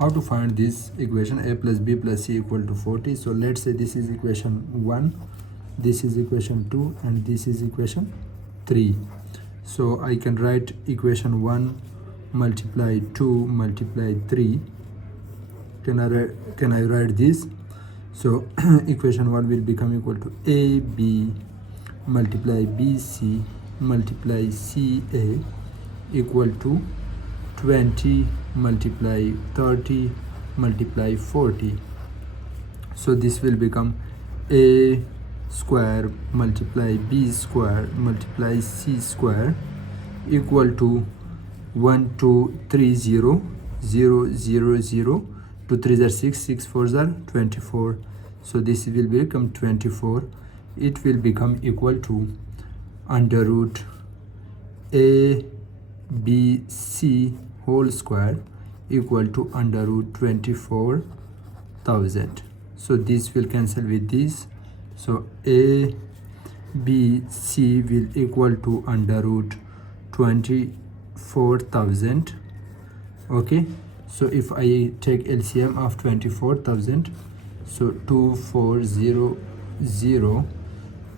How to find this equation a plus b plus c equal to 40? So let's say this is equation 1, this is equation 2, and this is equation 3. So I can write equation 1 multiply 2 multiply 3. Can I write this? So equation 1 will become equal to ab multiply bc multiply ca equal to 20 multiply 30 multiply 40. So this will become a square multiply b square multiply c square equal to 1 2 3 0 0 0 0 2 3 are 6 6 4 are 24. So this will become 24. It will become equal to under root a b c whole square equal to under root 24,000. So this will cancel with this. So a b c will equal to under root 24,000. Okay, so if I take LCM of 24,000, so 2400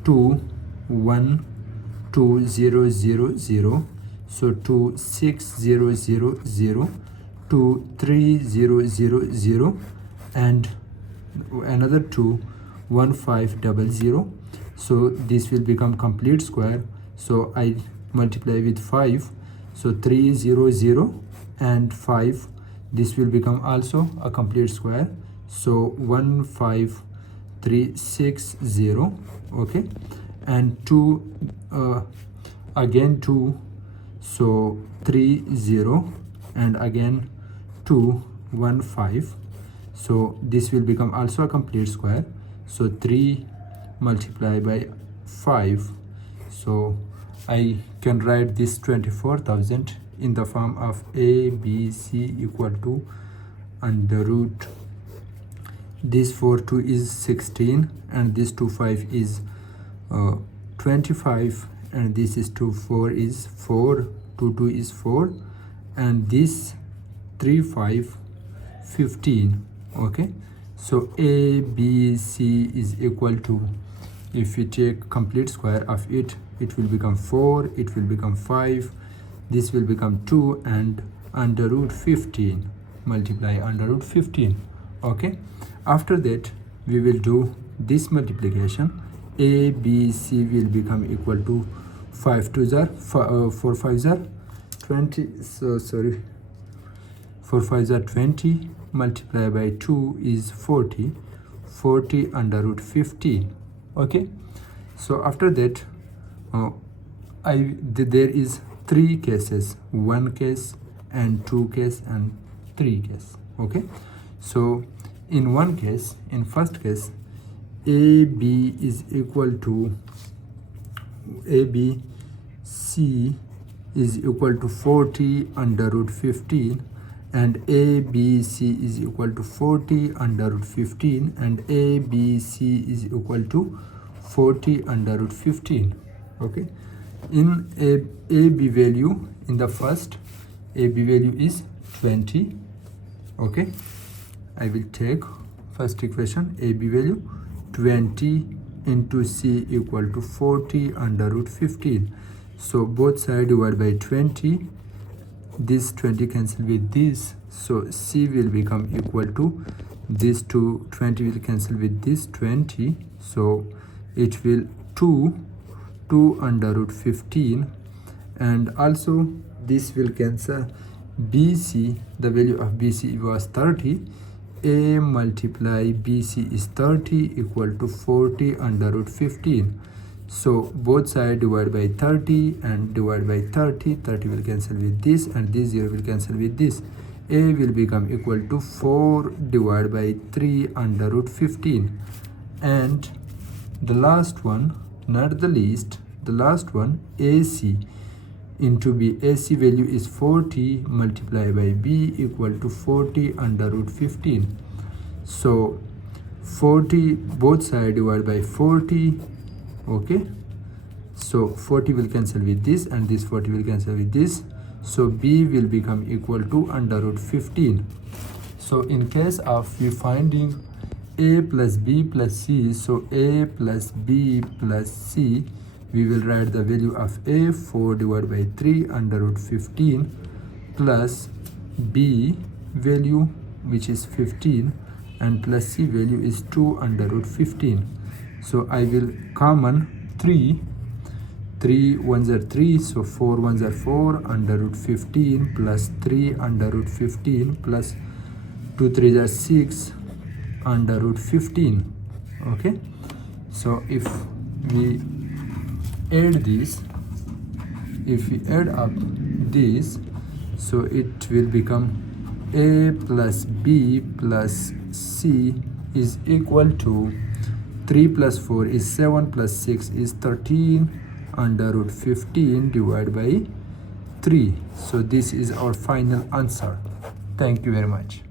to 12000, so 26000 to 3000 and another 21500. So this will become complete square. So I multiply with 5, so 300 and 5, this will become also a complete square. So 15360. Okay, and 2 again 2, so 30 and again 215. So this will become also a complete square. So 3 multiplied by 5. So I can write this 24,000 in the form of a b c equal to under root this 4 2 is 16 and this 2 5 is 25 and this is 2 4 is 4 2 2 is 4 and this 3 5 15. Okay, so a b c is equal to, if we take complete square of it, it will become 4, it will become 5, this will become 2 and under root 15 multiply under root 15. Okay, after that we will do this multiplication. A b c will become equal to 5 2s are 4 5s are 20, so sorry, 4 5s are 20 multiply by 2 is 40 under root 15. Okay, so after that there is 3 cases, 1 case and 2 case and 3 case. Okay, so in one case, in first case, ab is equal to abc is equal to 40 under root 15 and abc is equal to 40 under root 15 and abc is equal to 40 under root 15. Okay, in ab value, in the first ab value is 20. Okay, I will take first equation, ab value 20 into c equal to 40 under root 15. So both sides divided by 20, this 20 cancel with this, so c will become equal to this 20 will cancel with this 20, so it will 2 under root 15 and also this will cancel bc, the value of bc was 30, a multiply bc is 30 equal to 40 under root 15. So both sides divide by 30 and divide by 30, 30 will cancel with this and this 0 will cancel with this. A will become equal to 4 divided by 3 under root 15. And the last one, not the least, the last one, AC into B. AC value is 40 multiplied by B equal to 40 under root 15. So 40, both sides divided by 40. Okay, so 40 will cancel with this and this 40 will cancel with this. So B will become equal to under root 15. So in case of we finding a plus b plus c, so a plus b plus c, we will write the value of a 4 divided by 3 under root 15 plus b value which is 15 and plus c value is 2 under root 15. So I will common 3 ones are 3, so 4 ones are 4 under root 15 plus 3 under root 15 plus 2 3s are 6 under root 15. Okay, so if we add this, if we add up this, so it will become a plus b plus c is equal to 3 plus 4 is 7 plus 6 is 13 under root 15 divided by 3. So this is our final answer. Thank you very much.